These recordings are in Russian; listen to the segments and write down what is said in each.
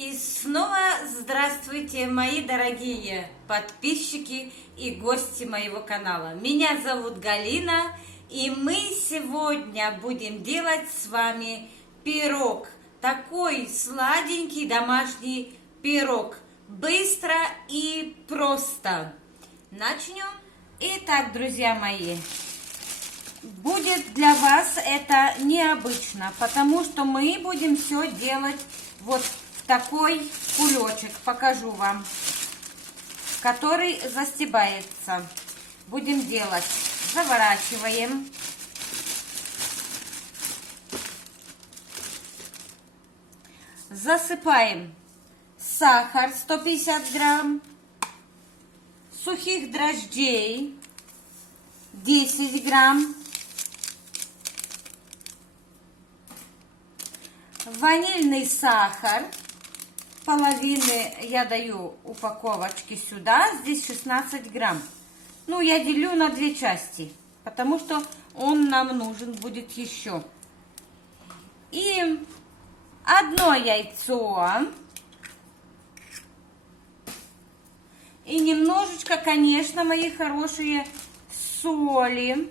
И снова здравствуйте, мои дорогие подписчики и гости моего канала. Меня зовут Галина, и мы сегодня будем делать с вами пирог. Такой сладенький домашний пирог. Быстро и просто. Начнем. Итак, друзья мои, будет для вас это необычно, потому что мы будем все делать вот такой кулечек, покажу вам, который застебается. Будем делать, заворачиваем, засыпаем сахар 150 грамм, сухих дрожжей 10 грамм, ванильный сахар, половины я даю упаковочки сюда, здесь 16 грамм. Ну, я делю на две части, потому что он нам нужен будет еще. И одно яйцо. И немножечко, конечно, мои хорошие, соли.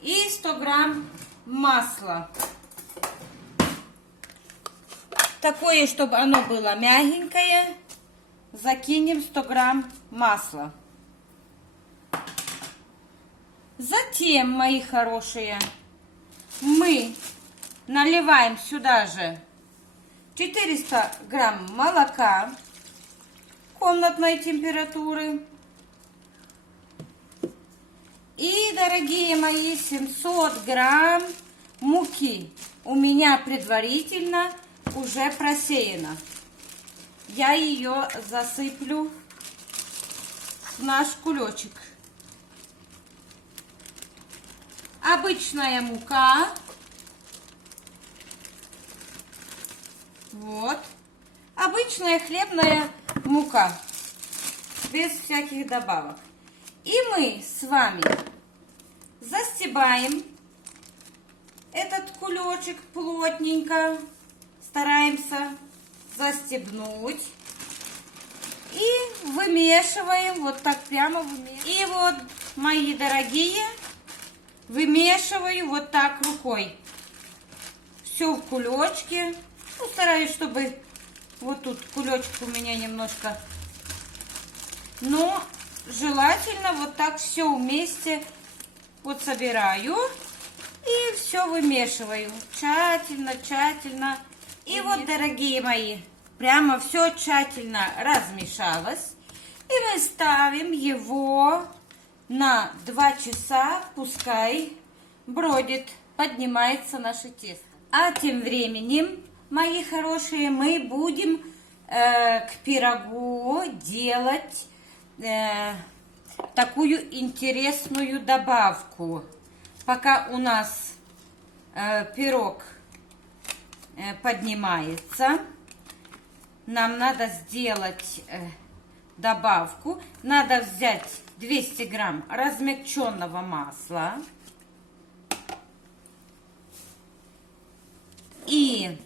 И 100 грамм масла. Такое, чтобы оно было мягенькое. Закинем 100 грамм масла. Затем, мои хорошие, мы наливаем сюда же 400 грамм молока комнатной температуры. И, дорогие мои, 700 грамм муки у меня предварительно уже просеяна. Я ее засыплю в наш кулечек. Обычная мука. Вот. Обычная хлебная мука. Без всяких добавок. И мы с вами застебаем этот кулечек плотненько. Стараемся застебнуть. И вымешиваем. Вот так прямо вымешиваем. И вот, мои дорогие, вымешиваю вот так рукой. Все в кулечке. Ну, стараюсь, чтобы вот тут кулечек у меня немножко. Но желательно вот так все вместе вот собираю и все вымешиваю. Тщательно, тщательно. И вот, дорогие мои, прямо все тщательно размешалось. И мы ставим его на 2 часа, пускай бродит, поднимается наше тесто. А тем временем, мои хорошие, мы будем к пирогу делать такую интересную добавку. Пока у нас пирог поднимается, нам надо сделать добавку. Надо взять 200 грамм размягченного масла и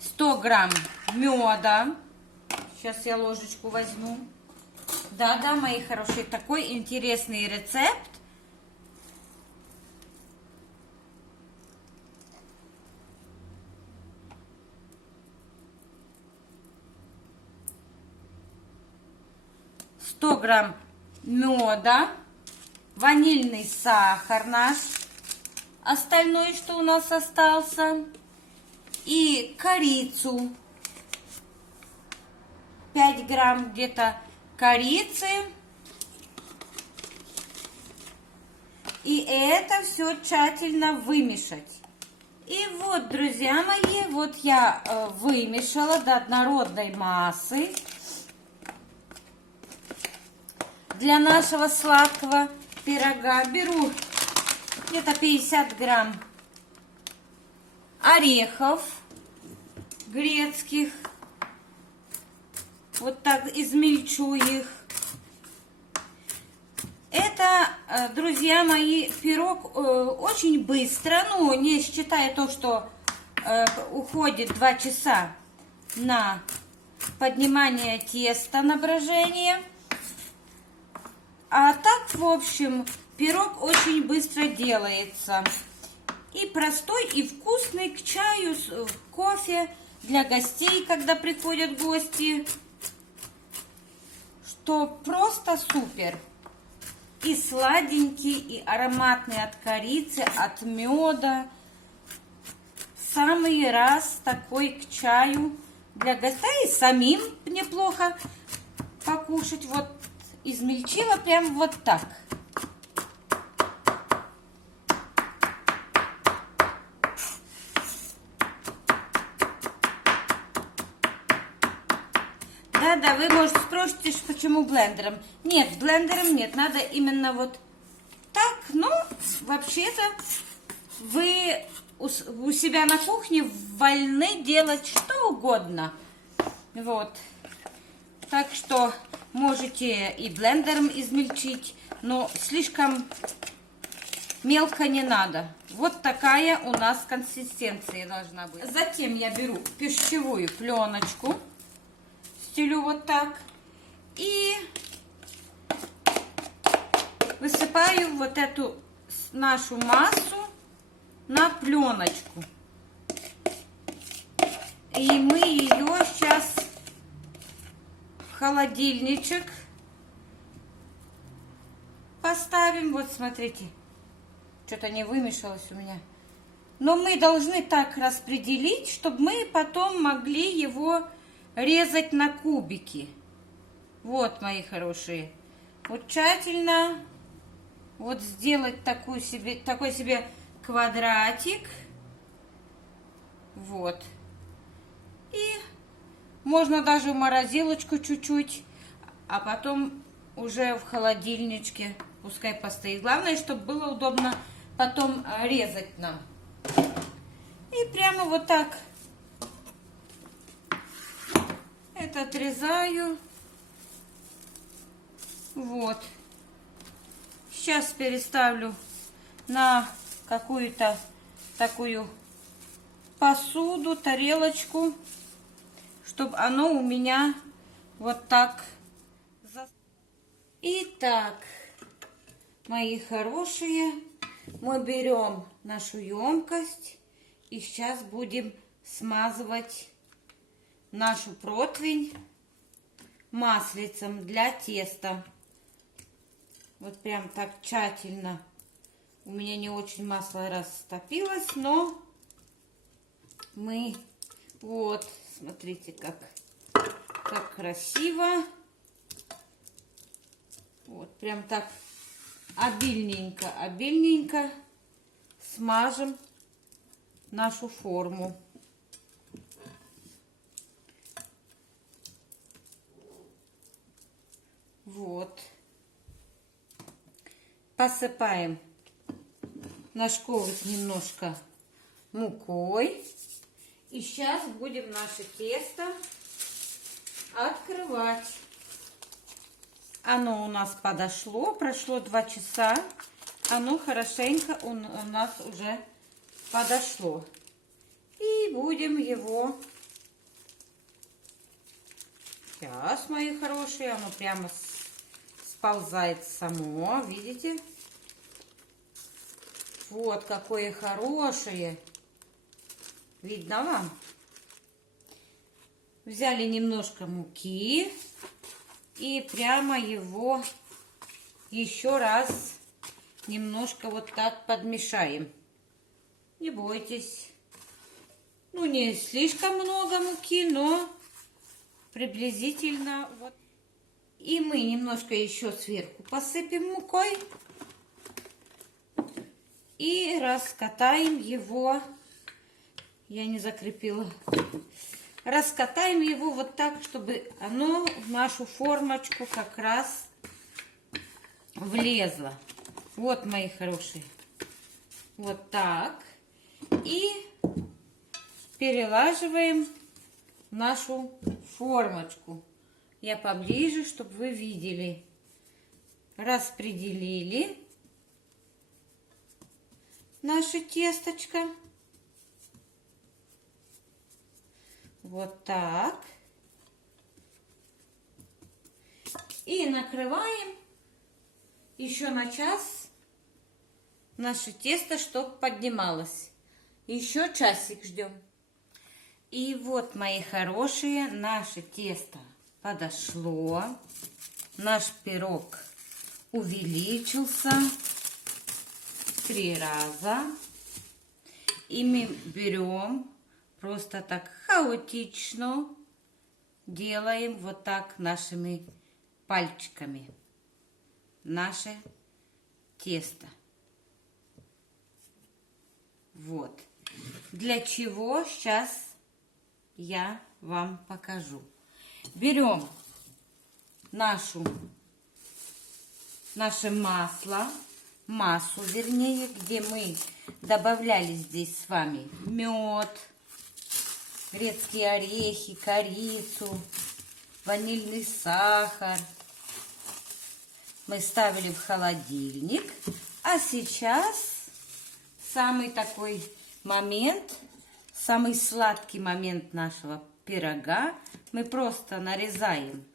100 грамм меда. Сейчас я ложечку возьму. Да, мои хорошие, такой интересный рецепт. «100 грамм меда, ванильный сахар наш, остальной, что у нас остался, и корицу, 5 грамм где-то корицы. И это все тщательно вымешать. И вот, друзья мои, вот я вымешала до однородной массы. Для нашего сладкого пирога беру где-то 50 грамм орехов грецких. Вот так измельчу их. Это, друзья мои, пирог очень быстро, ну, не считая то, что уходит 2 часа на поднимание теста, на брожение. А так, в общем, пирог очень быстро делается. И простой, и вкусный к чаю, кофе, для гостей, когда приходят гости. Что просто супер. И сладенький, и ароматный от корицы, от меда. Самый раз такой к чаю для гостей. И самим неплохо покушать. Вот измельчила прям вот так. Да, вы, может, спросите, почему блендером. Нет, блендером нет, надо именно вот так. Но вообще-то вы у себя на кухне вольны делать что угодно. Вот. Так что можете и блендером измельчить, но слишком мелко не надо. Вот такая у нас консистенция должна быть. Затем я беру пищевую пленочку. Стелю вот так и высыпаю вот эту нашу массу на пленочку. И мы ее сейчас в холодильничек поставим. Вот смотрите, что-то не вымешалось у меня. Но мы должны так распределить, чтобы мы потом могли его резать на кубики. Вот, мои хорошие. Вот тщательно вот сделать такой себе квадратик. Вот. И можно даже в морозилочку чуть-чуть, а потом уже в холодильничке пускай постоит. Главное, чтобы было удобно потом резать нам. И прямо вот так это отрезаю. Вот. Сейчас переставлю на какую-то такую посуду, тарелочку, чтобы оно у меня вот так. Итак, мои хорошие, мы берем нашу емкость и сейчас будем смазывать нашу противень маслицем для теста. Вот прям так тщательно. У меня не очень масло растопилось, но мы... Вот, смотрите, как красиво. Вот, прям так обильненько смажем нашу форму. Вот. Посыпаем наш коврик немножко мукой. И сейчас будем наше тесто открывать. Оно у нас подошло, прошло 2 часа. Оно хорошенько у нас уже подошло. И будем его... Сейчас, мои хорошие, оно прямо сползает само, видите? Вот какое хорошее. Видно вам? Взяли немножко муки и прямо его еще раз немножко вот так подмешаем. Не бойтесь. Ну, не слишком много муки, но приблизительно вот. И мы немножко еще сверху посыпем мукой и раскатаем его. Я не закрепила. Раскатаем его вот так, чтобы оно в нашу формочку как раз влезло. Вот, мои хорошие. Вот так. И перелаживаем нашу формочку. Я поближе, чтобы вы видели. распределили наше тесточко. Вот так. И накрываем еще на час наше тесто, чтобы поднималось. Еще часик ждем. И вот, мои хорошие, наше тесто подошло. Наш пирог увеличился 3 раза. И мы берем просто так хаотично, делаем вот так нашими пальчиками наше тесто. Вот. Для чего сейчас я вам покажу. Берем наше массу, вернее, где мы добавляли здесь с вами мед, грецкие орехи, корицу, ванильный сахар. Мы ставили в холодильник. А сейчас самый такой момент, самый сладкий момент нашего пирога. Мы просто нарезаем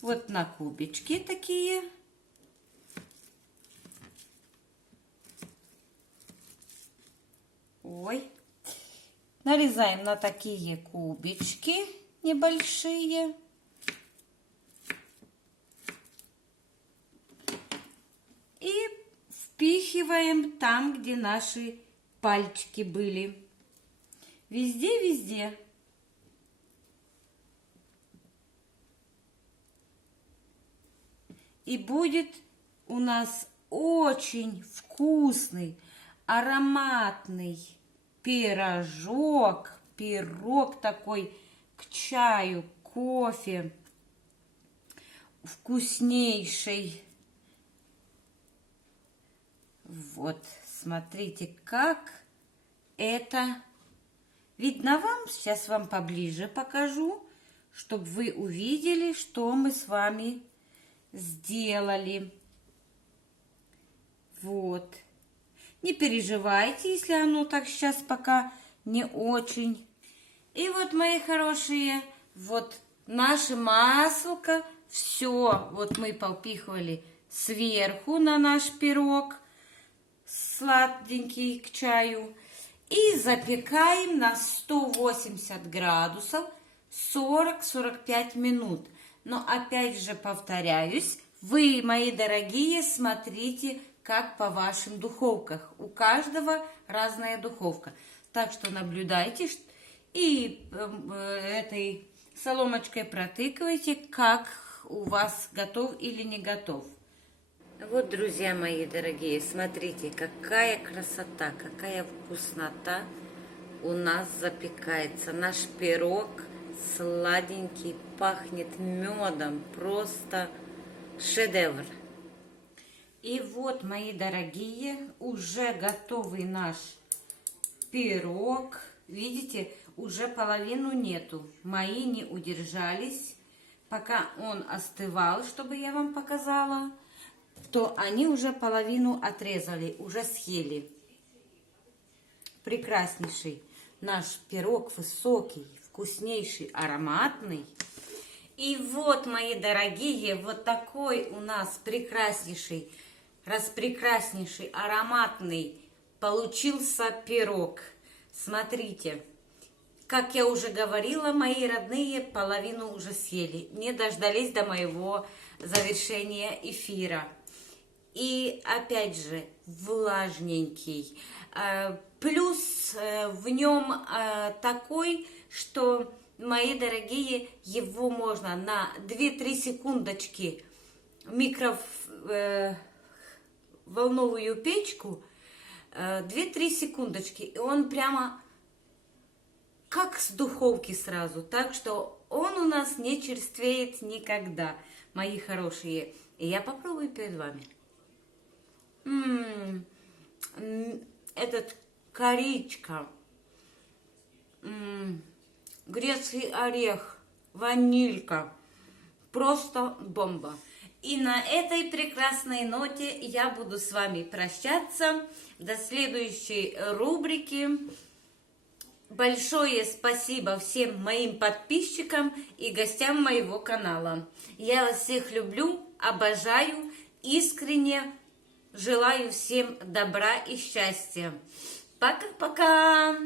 вот на кубички такие. Ой. Нарезаем на такие кубички небольшие. И впихиваем там, где наши пальчики были. Везде-везде. И будет у нас очень вкусный, ароматный пирог такой к чаю, кофе, вкуснейший. Вот, смотрите, как это видно вам. Сейчас вам поближе покажу, чтобы вы увидели, что мы с вами сделали. Вот. Не переживайте, если оно так сейчас пока не очень. И вот, мои хорошие, вот наше маслко, все, вот мы попихивали сверху на наш пирог, сладенький к чаю. И запекаем на 180 градусов 40-45 минут. Но опять же повторяюсь, вы, мои дорогие, смотрите, как по вашим духовкам. У каждого разная духовка. Так что наблюдайте и этой соломочкой протыкивайте, как у вас готов или не готов. Вот, друзья мои дорогие, смотрите, какая красота, какая вкуснота у нас запекается. Наш пирог сладенький, пахнет медом, просто шедевр. И вот, мои дорогие, уже готовый наш пирог. Видите, уже половину нету. Мои не удержались, пока он остывал, чтобы я вам показала, то они уже половину отрезали, уже съели. Прекраснейший наш пирог, высокий, вкуснейший, ароматный. И вот, мои дорогие, вот такой у нас прекраснейший, распрекраснейший, ароматный получился пирог. Смотрите, как я уже говорила, мои родные половину уже съели, не дождались до моего завершения эфира. И опять же, влажненький. Плюс в нем такой, что, мои дорогие, его можно на 2-3 секундочки в микроволновую печку, 2-3 секундочки, и он прямо как с духовки сразу. Так что он у нас не черствеет никогда, мои хорошие. И я попробую перед вами. Этот коричка, грецкий орех, ванилька, просто бомба. И на этой прекрасной ноте я буду с вами прощаться. До следующей рубрики. Большое спасибо всем моим подписчикам и гостям моего канала. Я вас всех люблю, обожаю, искренне желаю всем добра и счастья. Пока-пока!